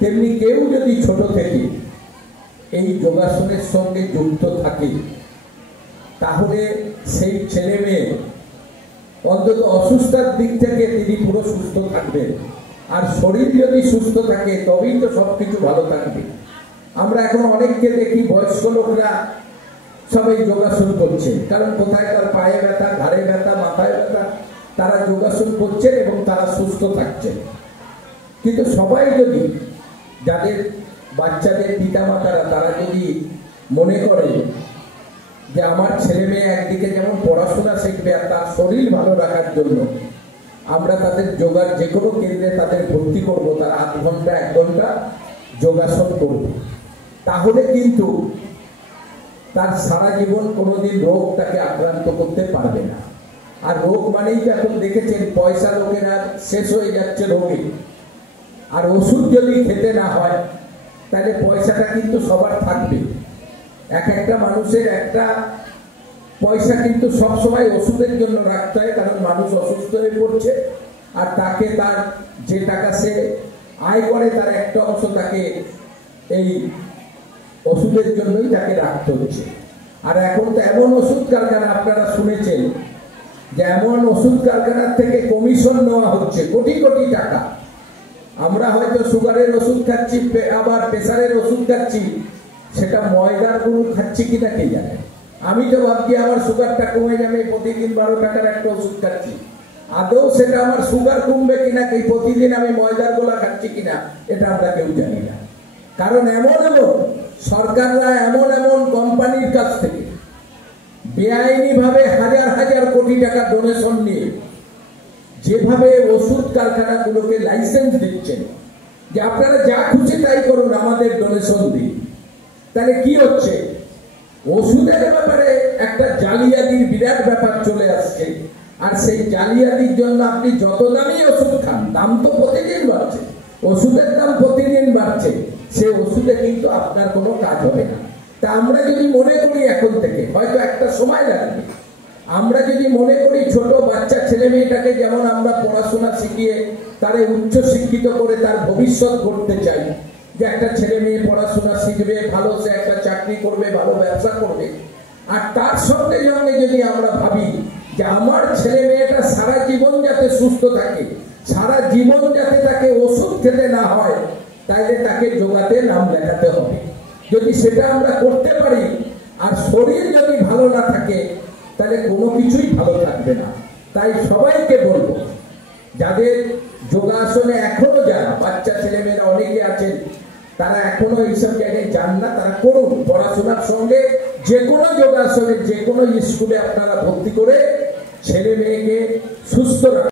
তেমনি কেউ যদি ছোট থেকে এই যোগাসনের সঙ্গে যুক্ত থাকে তাহলে সেই ছেলে মেয়ে অন্তত অসুস্থতার দিক থেকে তিনি পুরো সুস্থ থাকবেন। আর শরীর যদি সুস্থ থাকে তবেই তো সবকিছু ভালো থাকবে। আমরা এখন অনেককে দেখি বয়স্ক লোকরা সবাই যোগাসন করছে, কারণ কোথায় তার পায়ে ব্যথা, ঘাড়ে ব্যথা, মাথায় ব্যথা, তারা যোগাসন করছেন এবং তারা সুস্থ থাকছেন। কিন্তু সবাই যদি, যাদের বাচ্চাদের পিতামাতারা তারা যদি মনে করে যে আমার ছেলে মেয়ে একদিকে যেমন পড়াশোনা শিখবে আর তার শরীর ভালো রাখার জন্য আমরা তাদের যোগার যে কোনো কেন্দ্রে তাদের ভর্তি করব, তারা 8 ঘন্টা 1 ঘন্টা যোগাসন করবে, তাহলে কিন্তু তার সারা জীবন কোনোদিন রোগ তাকে আক্রান্ত করতে পারবে না। আর রোগ মানেই তো এখন দেখেছেন পয়সা লোকেরা শেষ হয়ে যাচ্ছে রোগে, আর ওষুধ যদি খেতে না হয় তাহলে পয়সাটা কিন্তু সবার থাকবে। একটা মানুষের একটা পয়সা কিন্তু সবসময় ওষুধের জন্য রাখতে হয়, কারণ মানুষ অসুস্থ হয়ে পড়ছে আর তাকে তার যে টাকা সে আয় করে তার একটা অংশ তাকে এই ওষুধের জন্যই তাকে রাখতে হচ্ছে। আর এখন তো এমন ওষুধ কারখানা, আপনারা শুনেছেন যে এমন ওষুধ কারখানার থেকে কমিশন নেওয়া হচ্ছে কোটি কোটি টাকা। আমরা হয়তো সুগারের ওষুধ খাচ্ছি, আবার প্রেসারের ওষুধ খাচ্ছি, সেটা ময়দার গুঁড়ো খাচ্ছি কিনা কে জানে। আমি তো ভাবছি আমার সুগারটা কমে যাবে, প্রতিদিন 12 টাকার একটা ওষুধ খাচ্ছি, আদৌ সেটা আমার সুগার কমবে কিনা, কি প্রতিদিন আমি ময়দার গোলা খাচ্ছি কিনা, এটা আমরা কেউ জানি না। কারণ এমন সরকাররা এমন কোম্পানির কাছ থেকে বেআইনি ভাবে হাজার হাজার কোটি টাকা ডোনেশন নিয়ে যেভাবে ওষুধ কারখানাগুলোকে লাইসেন্স দিচ্ছেন যে আপনারা যা খুশি তাই করুন, আমাদের ডোনেশন দিন, তাহলে কি হচ্ছে, ওষুধের ব্যাপারে একটা জালিয়াতির বিরাট ব্যাপার চলে আসছে। আর সেই জালিয়াতির জন্য আপনি যত দামি ওষুধ খান, দাম তো প্রতিদিন বাড়ছে, ওষুধের দাম প্রতিদিন বাড়ছে, সে ওষুধে কিন্তু আপনার কোনো কাজ হবে না। তা আমরা যদি মনে করি এখন থেকে, হয়তো একটা সময় লাগবে, আমরা যদি মনে করি ছোট বাচ্চা ছেলে মেয়েটাকে যেমন আমরা পড়াশোনা শিখিয়ে তারে উচ্চ শিক্ষিত করে তার ভবিষ্যৎ করতে চাই, যে একটা ছেলে মেয়ে পড়াশোনা শিখবে, ভালো সে একটা চাকরি করবে, ভালো ব্যবসা করবে, আর তার সঙ্গে সঙ্গে যদি আমরা ভাবি যে আমার ছেলে মেয়েটা সারা জীবন যাতে সুস্থ থাকে, সারা জীবন যাতে তাকে ওষুধ খেতে না হয়, তাইলে তাকে যোগাতে নাম লেখাতে হবে। যদি সেটা আমরা করতে পারি, আর শরীর যদি ভালো না থাকে তাহলে কোনো কিছুই ভালো থাকবে না। তাই সবাইকে বলবো, যাদের যোগাসনে এখনো যারা বাচ্চা ছেলেমেয়েরা অনেকে আছেন তারা এখনো এইসব জায়গায় যান না, তারা করুন। পড়াশোনার সঙ্গে যে কোনো যোগাসনে যে কোনো স্কুলে আপনারা ভর্তি করে ছেলে মেয়েকে সুস্থ রাখুন।